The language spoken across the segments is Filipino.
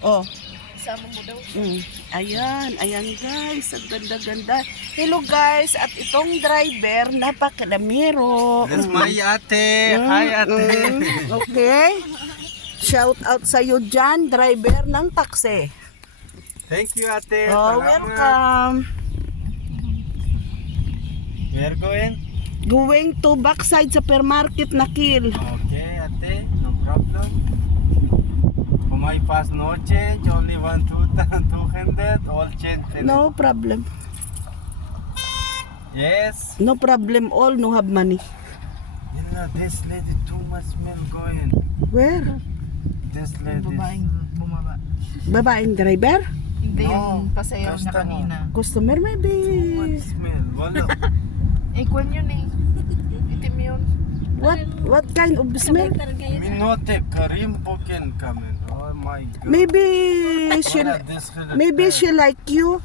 Oh. Sama mo daw. Ayan, ayan guys, ang ganda-ganda. Hello guys, at itong driver, napakalamero. This is my ate. Hi ate. Okay. Shout out sa iyo dyan, driver ng taxi. Thank you ate. Oh, Salamat. welcome. Where going? Going to backside supermarket Nakil. Okay ate, no problem. For my pass no change, only 200, all change finish. No problem. Yes. No problem, all no have money. You know, this lady too much milk going. Where? This lady. Babaeng bumaba. Babaeng driver? Hindi No, yung pasayaw na customer. kanina. Customer maybe. Too much smell. Wala. Eh, kwan yun eh. Itim yun. What kind of smell? Minote Karim Poken coming. Oh my god. Maybe she Wala, this lady. maybe she like you.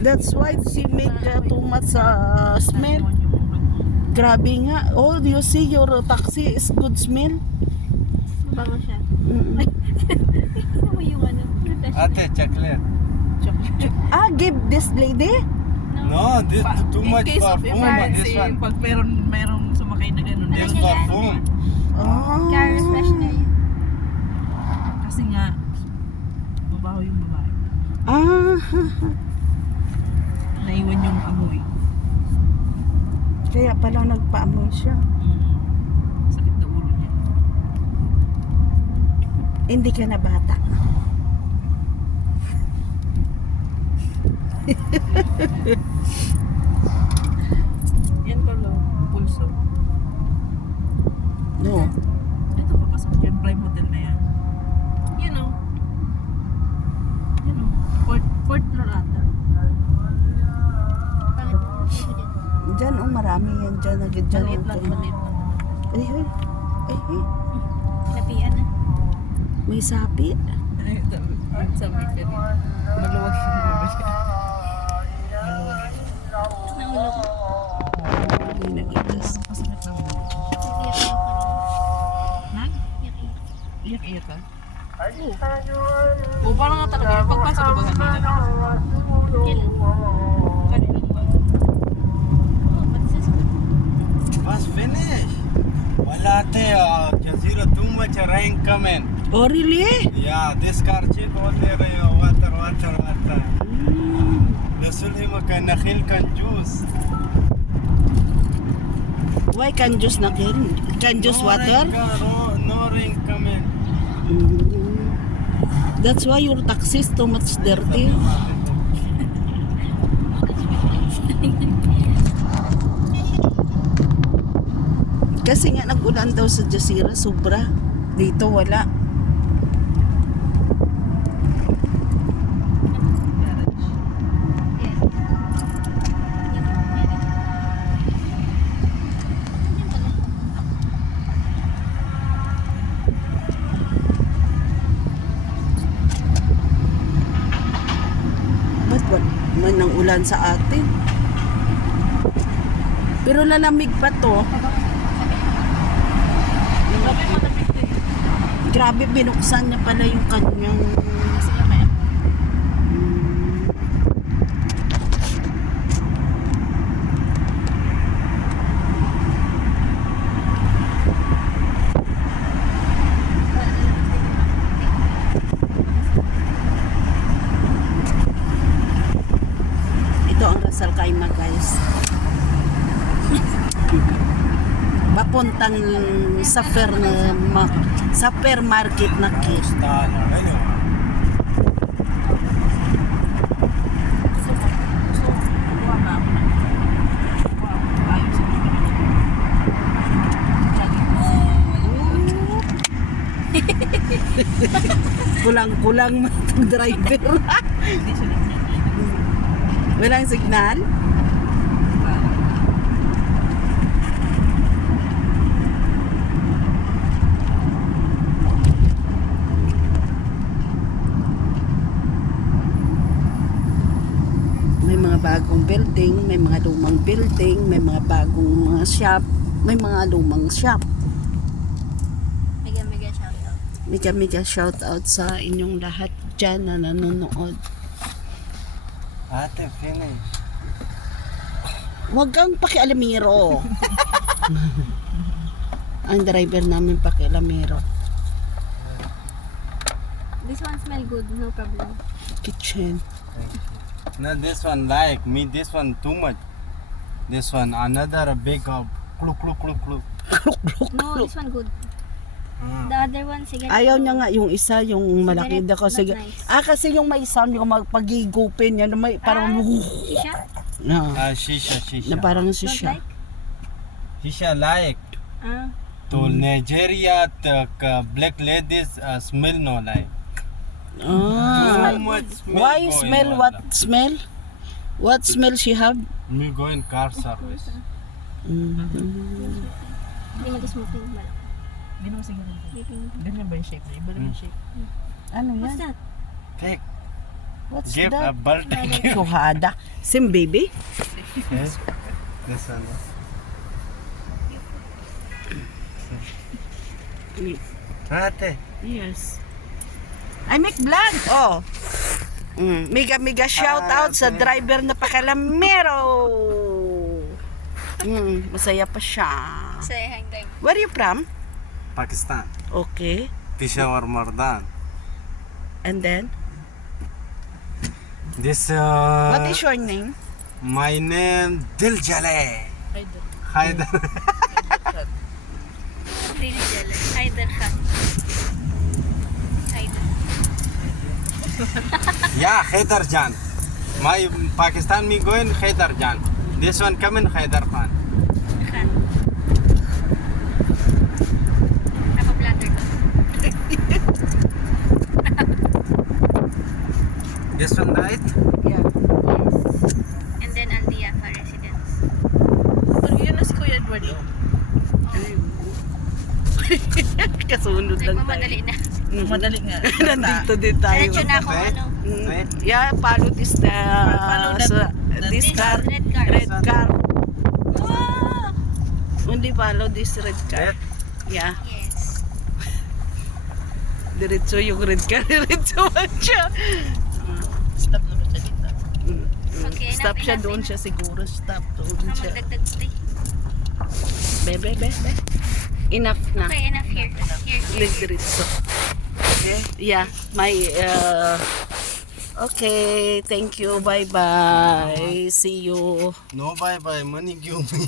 That's why she make too much smell. Grabe nga. Oh, you see your taxi is good smell. Bago siya. Mm-mm. Ano yung ano? Ate, chocolate. Ah, give this lady? No, this too In much case of perfume. This emergency, one. pag merong sumakay na gano'n. This Ano yan? perfume. Oh. Car's freshener. Kasi nga, mabaho yung babae. Ah. Naiwan yung amoy. Kaya pala nagpaamoy siya. Sakit na ulo niya. Hindi ka na bata. Yan pala, pulso. No. Ito papasok yung Prime Hotel na yan. You know. Fourth floor ata. Bakit ako dyan? Diyan, oh, marami yan dyan. Dyan, Maliit lang, maliit lang. Ay, ay. Ay, ay. Lapian na. May sapi. Ay, sabi ka rin. Maluwag yung bibig. Maluwag. Nahulog ko. May nagitas. Masakit lang ulo. Iyak ako kanina. Nag? Iyak. Iyak-iyak ka? Oo. Parang nga talaga. Yung pagpasok ko ba kanina? Kailan? Kanina ba? Oo, pati sa school. Was finish. Wala ate, Jazeera too much rain coming. Oh, really? Yeah, this car check only water. Nasulhi makan nakhil kan juice. Why can juice na kin? Can juice water? No rain coming. That's why your taxi is too much dirty. Kasi nga nag-ulan daw sa Jazeera, sobra. Dito wala. Yan. Yan. Yan. Yan pala. Ba't man nang ulan sa atin? Pero lalamig pa to. Sabi mo na bigti. Grabe, binuksan niya pala yung kanyang... Kasi nga may amoy. Ito ang Rasal Khaimah, guys. Papuntang sa supermarket na kit. Kuha na ako. Wow, ayos. Kulang-kulang matang driver. Hindi siya nagsisigil. Walang signal. May mga bagong building, may mga lumang building, may mga bagong mga shop, may mga lumang shop. Mega shoutout. Mega shout out sa inyong lahat dyan na nanonood. Ate, finish. Huwag kang pakialamero. Ang driver namin pakialamero. This one smell good, no problem. Kitchen. No, this one like me. This one too much. This one another big kluk kluk kluk kluk. No, this one good. Ah. The other one, sige. Ayaw niya nga yung isa, yung malaki Cigarette, dako. not Sige. nice. Kasi yung may sound, yung magpagigupin yan, may parang Shisha? no, Shisha, shisha. na parang Don't siya. like? Shisha like. Ah. To Nigeria, the black ladies smell no like. Ah. Too much smell. Why going smell? on What there. smell? What smell she have? Me go in car service. Hindi mo smoking. Wala. Hindi naman sige nito. Vaping. Ganyan ba yung shape niya? Iba rin yung shape. Ano What's yan? that? Take, What's give a that? belt. Suhada. Sim baby? Yes. This one. Ate. Yes. I make vlog. Oh. Mega shout out sa driver na pakalamero. Masaya pa siya. Say hanggang. Where are you from? Pakistan. Okay. Peshawar Mardan. And then, This what is your name? my name Dil Jale. Haidar. Dili jala. Haider Khan. Haider. Yeah, Haidar Jan. My Pakistan me going Haidar Jan. This one come in Haidar Khan. Khan. Naka-blatter ka. This one right? Yeah. And then Andiafa residence. Pero yun na si Kuya Edward. Kasunod lang Nagmamadali tayo. na. Madali nga. Nandito din tayo. Diretso na ako Okay. ano. Right? Yeah, follow this Follow that- this This car. red car. Red car. Hindi follow this red car. Right? Yeah. Yes. Diretso yung red car. Diretso man siya. Stop na ba siya dito? Okay, Stop enough, siya enough, doon enough. siya siguro. Stop doon Baka siya. magdagdag puti. Be. Enough na. Okay, enough here. Here, here. Diretso. Okay? Yeah. My, okay. Thank you. Bye-bye. See you. No bye bye. Money give me.